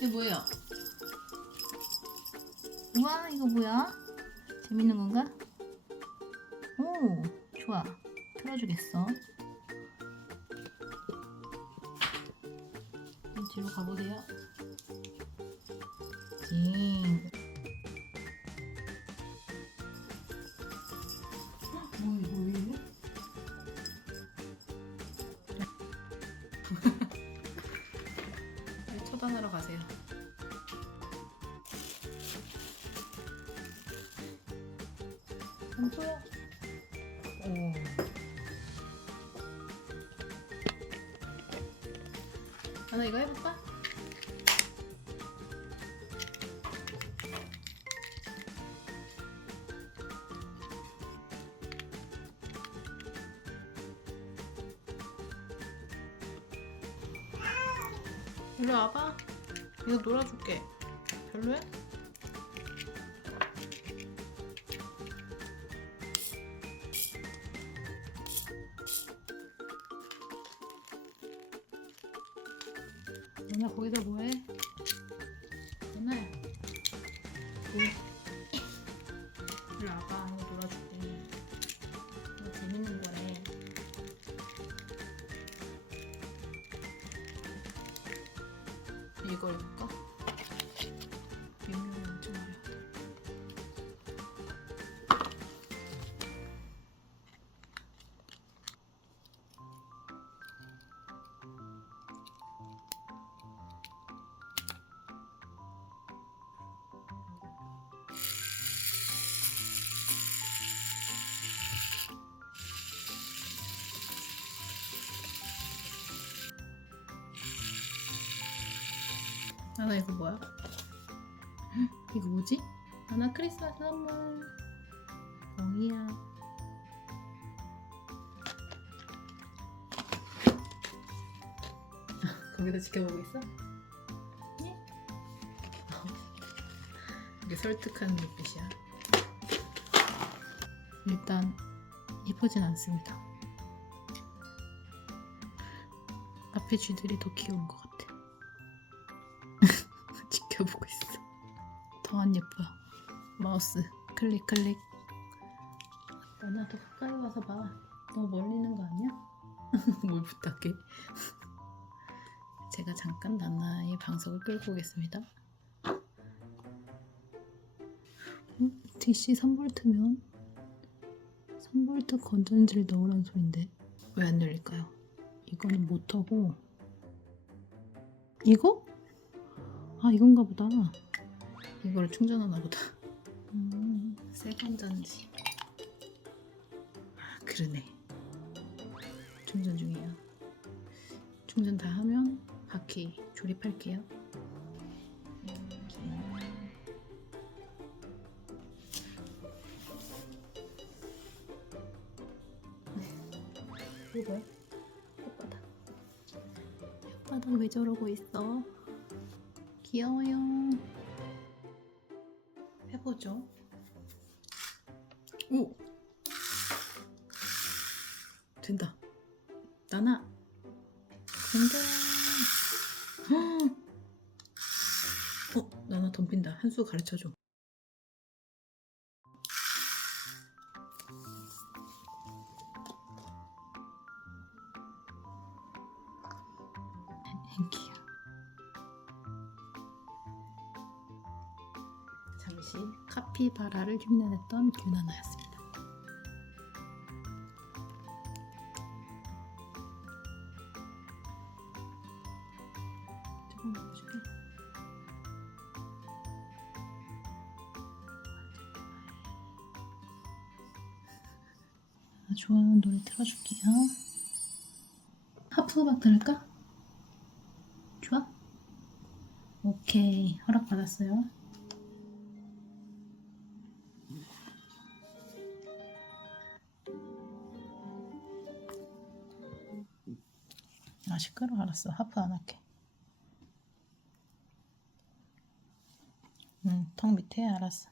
이게 뭐예요? 우와 이거 뭐야? 재밌는 건가? 오 좋아 틀어주겠어 뒤로 가보세요 징 처단하러 가세요 안 보여. 오. 하나 이거 해볼까? 일로 와봐. 이거 놀아줄게. 별로야? 누나 거기다 뭐해? 누나야 뭐? 이거 해볼까? 하나 이거 뭐야? 헉, 이거 뭐지? 하나 크리스마스 선물 멍이야 거기다 지켜보고 있어? 예? 이게 설득하는 눈빛이야 일단 예쁘진 않습니다 앞에 쥐들이 더 귀여운 것 안 예뻐. 마우스 클릭 클릭. 나나 더 가까이 와서 봐. 너무 멀리 있는 거 아니야? 뭘 부탁해? 제가 잠깐 나나의 방석을 끌고 오겠습니다. 음, DC 3V면 3V 건전지를 넣으라는 소린데 왜 안 열릴까요? 이거는 모터고 이거? 아 이건가 보다 이거를 충전하나 보다. 음, 새 건전지. 아 그러네. 충전 중이에요. 충전 다 하면 바퀴 조립할게요. 이거 뭐야? 혓바닥. 혓바닥 왜 저러고 있어? 귀여워요. 해보죠. 오! 된다. 나나. 된다. 어, 나나 덤빈다. 한 수 가르쳐줘. 땡큐. 잠시 카피바라를 흉내냈던 균하나였습니다. 조금 넣어줄게. 나 좋아하는 노래 틀어줄게요. 하프 음악 들을까? 좋아? 오케이 허락 받았어요. 시끄러 알았어. 하프 안 할게. 응 턱 밑에. 알았어